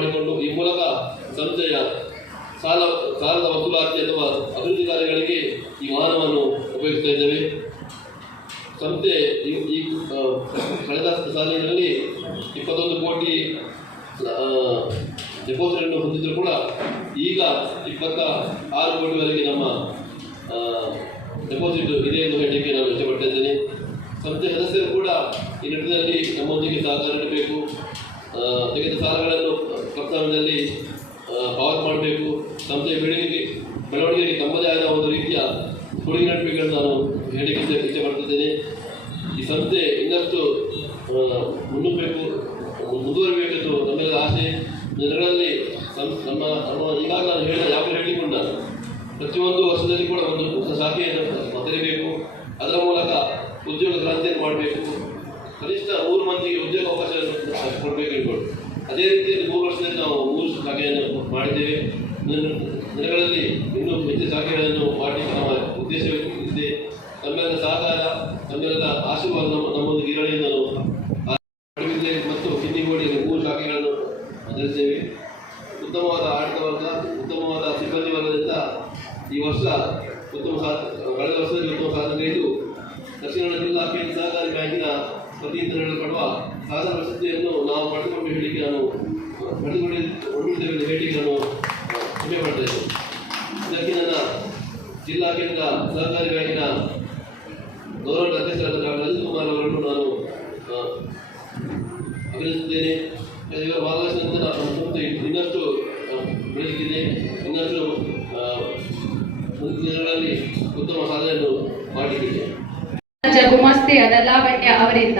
ಮಾಡಿಕೊಂಡು ಈ ಮೂಲಕ ಸಂಸ್ಥೆಯ ಸಾಲ, ಸಾಲದ ವಸೂಲಾತಿ ಅಥವಾ ಅಭಿವೃದ್ಧಿ ಕಾರ್ಯಗಳಿಗೆ ಈ ವಾಹನವನ್ನು ಉಪಯೋಗಿಸ್ತಾ ಇದ್ದೇವೆ. ಸಂಸ್ಥೆ ಈ ಕಳೆದ ಸಾಲಿನಲ್ಲಿ ಇಪ್ಪತ್ತೊಂದು ಕೋಟಿ ಡೆಪಾಸಿಟ್ ಅನ್ನು ಹೊಂದಿದ್ರು ಕೂಡ ಈಗ ಇಪ್ಪತ್ತ ಆರು ಕೋಟಿವರೆಗೆ ನಮ್ಮ ಡೆಪಾಸಿಟ್ ಇದೆ ಎಂದು ಹೇಳಲಿಕ್ಕೆ ನಾನು ಇಷ್ಟಪಡ್ತಾ ಇದ್ದೇನೆ. ಸಂಸ್ಥೆ ಸದಸ್ಯರು ಕೂಡ ಈ ನಿಟ್ಟಿನಲ್ಲಿ ನಮ್ಮೊಂದಿಗೆ ಸಹಕಾರ ನೀಡಬೇಕು. ತೆಗೆದ ಸಾಲಗಳನ್ನು ಪ್ರಸ್ತಾವನೆಯಲ್ಲಿ ಪವರ್ ಮಾಡಬೇಕು. ಸಂಸ್ಥೆಯ ಬೆಳವಣಿಗೆ ಬೆಳವಣಿಗೆಯಲ್ಲಿ ತಮ್ಮದೇ ಆದ ಒಂದು ರೀತಿಯ ಕೊಡುಗೆ ನೀಡಬೇಕೆಂದು ನಾನು ಹೇಳಲಿಕ್ಕೆ ಇಷ್ಟ- ಇಷ್ಟಪಡ್ತಿದ್ದೇನೆ ಈ ಸಂಸ್ಥೆ ಇನ್ನಷ್ಟು ಮುನ್ನುಗ್ಗಬೇಕು, ಮುಂದುವರಿಬೇಕೆಂದು ನಮ್ಮೆಲ್ಲರ ಆಸೆ. ಜನಗಳಲ್ಲಿ ನಮ್ಮ ನಮ್ಮ ಈಗಾಗಲೇ ನಾನು ಹೇಳಿದ ಯಾವ ಹೇಳಿಕೊಂಡ ಪ್ರತಿಯೊಂದು ವರ್ಷದಲ್ಲಿ ಕೂಡ ಒಂದು ಹೊಸ ಶಾಖೆಯನ್ನು ತೆರೆಯಬೇಕು. ಅದರ ಮೂಲಕ ಉದ್ಯೋಗ ಕ್ರಾಂತಿಯನ್ನು ಮಾಡಬೇಕು. ಕನಿಷ್ಠ ಮೂರು ಮಂದಿಗೆ ಉದ್ಯೋಗ ಅವಕಾಶ ಕೊಡಬೇಕು ಹೇಳ್ಕೊಂಡು ಅದೇ ರೀತಿಯಲ್ಲಿ ಮೂರು ವರ್ಷದಲ್ಲಿ ನಾವು ಮೂರು ಶಾಖೆಯನ್ನು ಮಾಡಿದ್ದೇವೆ. ದಿನಗಳಲ್ಲಿ ಇನ್ನೂ ಹೆಚ್ಚು ಶಾಖೆಗಳನ್ನು ಮಾಡಿ ನಮ್ಮ ಉದ್ದೇಶವಿದೆ ಇದೆ. ನಮ್ಮೆಲ್ಲರ ಸಹಕಾರ ತಮ್ಮೆಲ್ಲ ಆಶೀರ್ವಾದ ನಮ್ಮ ನಮ್ಮೊಂದಿಗೆ ಇರಲಿ ನಾವು ನಾನು ಮತ್ತು ಕಿನ್ನಿಗೋಡಿಯಲ್ಲಿ ಮೂರು ಶಾಖೆಗಳನ್ನು ಆಚರಿಸ್ತೇವೆ ಉತ್ತಮವಾದ ಆಡಳಿತ ವರ್ಗ, ಉತ್ತಮವಾದ ಸಿಬ್ಬಂದಿ ವರ್ಗದಿಂದ ಈ ವರ್ಷ ಉತ್ತಮ ಕಳೆದ ವರ್ಷದಲ್ಲಿ ಉತ್ತಮ ಸಾಧನೆ ಇದು ದಕ್ಷಿಣ ಕನ್ನಡ ಜಿಲ್ಲಾ ಕೇಂದ್ರ ಸಹಕಾರಿ ಬ್ಯಾಂಕಿನ ವತಿಯಿಂದ ನೀಡಲ್ಪಡುವ ಸಾಧನ ಪ್ರಶಸ್ತಿಯನ್ನು ನಾವು ಪಡೆದುಕೊಂಡು ಹೇಳಲಿಕ್ಕೆ ನಾನು ಪಡೆದುಕೊಂಡಿದ್ದೇವೆ ಎಂದು ಹೇಳಲಿಕ್ಕೆ ನಾನು ಹೆಮ್ಮೆ ಪಡ್ತಾ ಇದ್ದೇನೆ ಇದಕ್ಕೆ ನನ್ನ ಜಿಲ್ಲಾ ಕೇಂದ್ರ ಸಹಕಾರಿ ಬ್ಯಾಂಕಿನ ಗೌರವ ಅಧ್ಯಕ್ಷರಾದ ಡಾಕ್ಟರ್ ಅಜಿತ್ ಕುಮಾರ್ ಅವರನ್ನು ನಾನು ಅಭಿನಂದಿಸುತ್ತೇನೆ. ಇವರ ಮಾರ್ಗದರ್ಶನದಿಂದ ನಾನು ಇನ್ನಷ್ಟು ಬೆಳೆದಿದೆ ಇನ್ನಷ್ಟು ದಿನಗಳಲ್ಲಿ ಉತ್ತಮ ಸಾಧನೆಯನ್ನು ಮಾಡಿದ್ದೇನೆ. ಗುಮಾಸ್ತಿ ಅದ ಲಾವಣ್ಯ ಅವರಿಂದ.